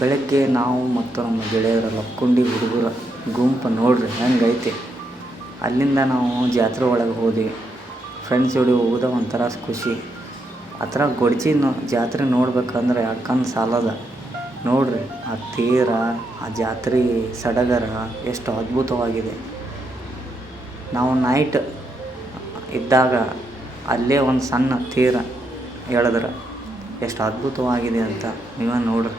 ಬೆಳಗ್ಗೆ ನಾವು ಮತ್ತು ನಮ್ಮ ಗೆಳೆಯರ ಲಕ್ಕುಂಡಿ ಹುಡುಗರ ಗುಂಪು ನೋಡ್ರಿ ಹೆಂಗೈತಿ. ಅಲ್ಲಿಂದ ನಾವು ಜಾತ್ರೆ ಒಳಗೆ ಹೋದ್ವಿ. ಫ್ರೆಂಡ್ಸ್ ಜೋಡಿ ಹೋಗೋದ ಒಂಥರ ಖುಷಿ. ಆ ಥರ ಗೊಡ್ಚಿ ಜಾತ್ರೆ ನೋಡ್ಬೇಕಂದ್ರೆ ಕಣ್ಣು ಸಾಲದ. ನೋಡ್ರಿ ಆ ತೇರ, ಆ ಜಾತ್ರೆ ಸಡಗರ ಎಷ್ಟು ಅದ್ಭುತವಾಗಿದೆ. ನಾವು ನೈಟ್ ಇದ್ದಾಗ ಅಲ್ಲೇ ಒಂದು ಸಣ್ಣ ತೇರ ಎಳೆದ್ರೆ ಎಷ್ಟು ಅದ್ಭುತವಾಗಿದೆ ಅಂತ ನೀವೇ ನೋಡ್ರಿ.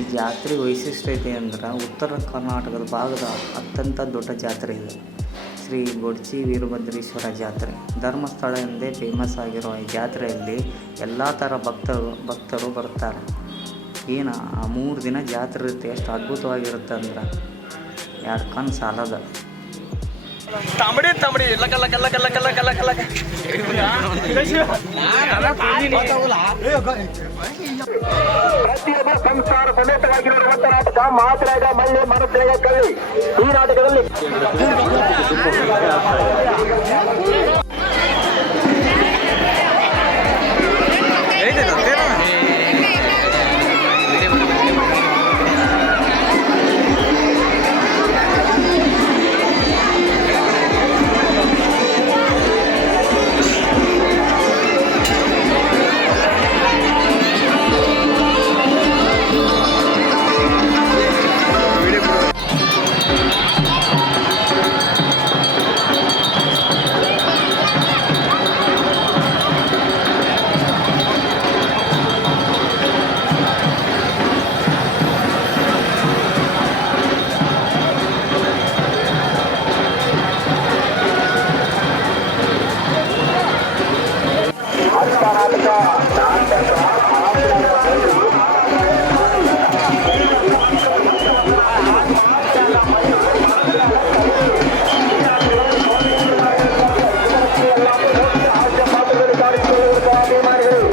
ಈ ಜಾತ್ರೆ ವೈಶಿಷ್ಟ್ಯತೆ ಅಂದ್ರೆ ಉತ್ತರ ಕರ್ನಾಟಕದ ಭಾಗದ ಅತ್ಯಂತ ದೊಡ್ಡ ಜಾತ್ರೆ ಇದೆ. ಶ್ರೀ ಗೊಡ್ಚಿ ವೀರಭದ್ರೇಶ್ವರ ಜಾತ್ರೆ ಧರ್ಮಸ್ಥಳ ಎಂದೇ ಫೇಮಸ್ ಆಗಿರೋ ಈ ಜಾತ್ರೆಯಲ್ಲಿ ಎಲ್ಲ ಥರ ಭಕ್ತರು ಬರ್ತಾರೆ. ಏನು ಆ 3 ದಿನ ಜಾತ್ರೆ ಇರುತ್ತೆ. ಎಷ್ಟು ಅದ್ಭುತವಾಗಿರುತ್ತೆ ಅಂದ್ರೆ ಎರಡು ಕಣ್ಣು ಸಾಲದ. तांबडी luck luck luck luck luck luck luck ಪ್ರತಿಯೊಬ್ಬ ಸಂಸಾರ ಸಮೇತವಾಗಿರುವಂತಹ ನಾಟಕ ಮಾತನಾಗ ಮಳ್ಳಿ ಮನಸ್ಸಿನಾಗ ಕಳ್ಳಿ. ಈ ನಾಟಕದಲ್ಲಿ ಮಾಡಿದರು.